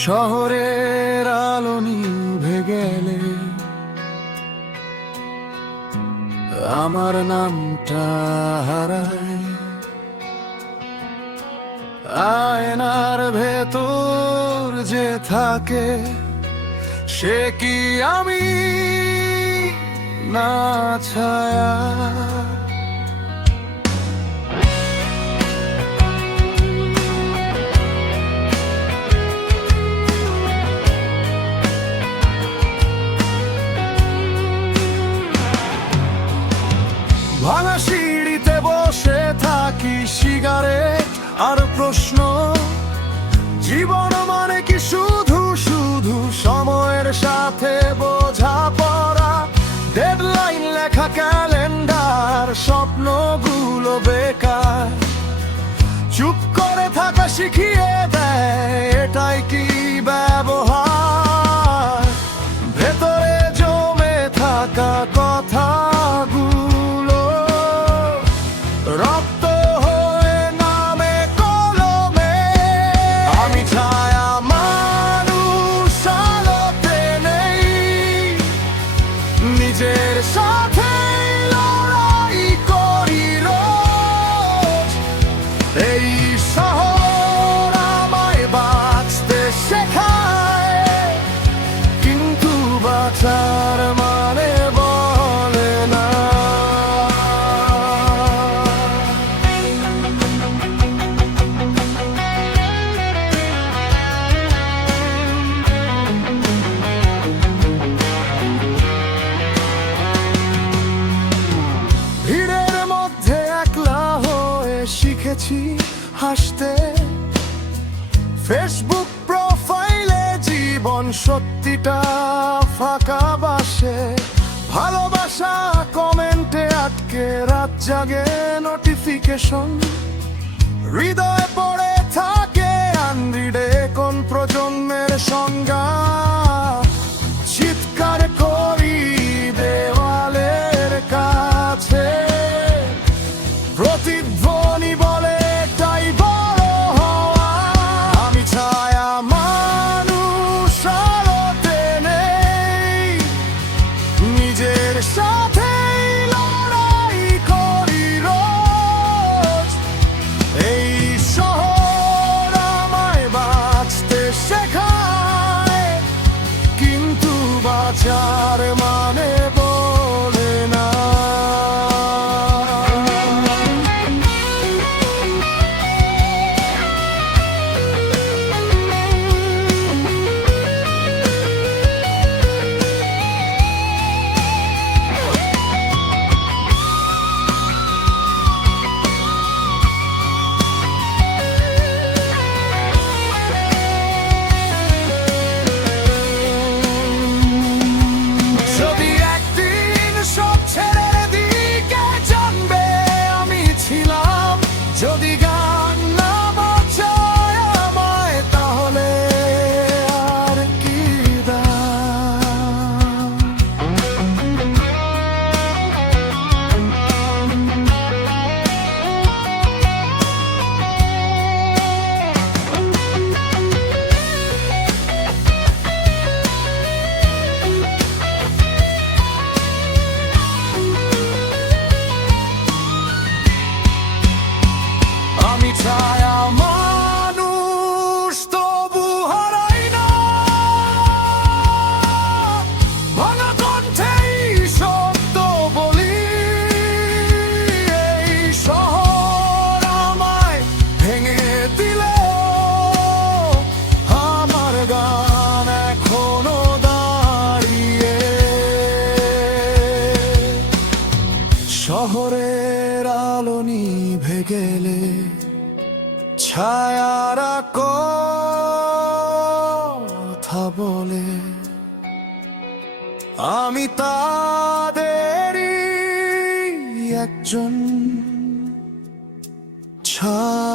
শহরের আলো নিভে গেলে আমার নামটা হারায় আয়নার ভেতর যে থাকে সে কি আমি না ছায়া। ভাঙা সিঁড়িতে বসে থাকি, সিগারেট আর প্রশ্ন, জীবন মানে কি শুধু শুধু সময়ের সাথে বোঝাপড়া, ডেডলাইন লেখা ক্যালেন্ডার, স্বপ্নগুলো বেকার, চুপ করে থাকা শিখিয়ে দেয় এটাই কি ব্যবহার। ভেতরে জমে থাকা কথাগুলো রক্ত হয়ে নামে কলমে। আমি ছায়া মানুষ, আলোতে নেই, নিজের সাথে লড়াই করি রোজ। এই শহর আমায় বাঁচতে শেখায়, কিন্তু বাঁচার মানে বলে না। ভিড়ের মধ্যে একলা হয়ে শিখেছি হাসতে, ফেসবুক প্রোফাইলে জীবন সত্যিটা ফাঁকা বাসে, ভালোবাসা কমেন্টে আটকে রাত জাগে নোটিফিকেশন, হৃদয়ে পড়ে থাকে আনরিডে কোন প্রজন্মের সংজ্ঞা। চিৎকার করি দেওয়ালের কাছে, প্রতিধ্বনি বলে এটাই বড় হওয়া। আমি ছায়া মানুষ, আলোতে নেই, নিজের সাথে লড়াই করি রোজ। এই শহর আমায় বাঁচতে শেখায়, কিন্তু বাঁচার মানে বলে না। যদি একদিন সব ছেড়ে দিকে জানবে আমি ছিলাম, যদি গান না বাঁচায় আমায় তাহলে আর কি দাম। আমি ছায়া মানুষ, তবু হারাই না, ভাঙা কণ্ঠেই সত্য বলি। এই শহর আমায় ভেঙে দিলেও আমার গান এখনো দাঁড়িয়ে। শহরের আলো নিভে গেলে ছায়ারা কথা বলে, আমি তাদেরই একজন ছায়া।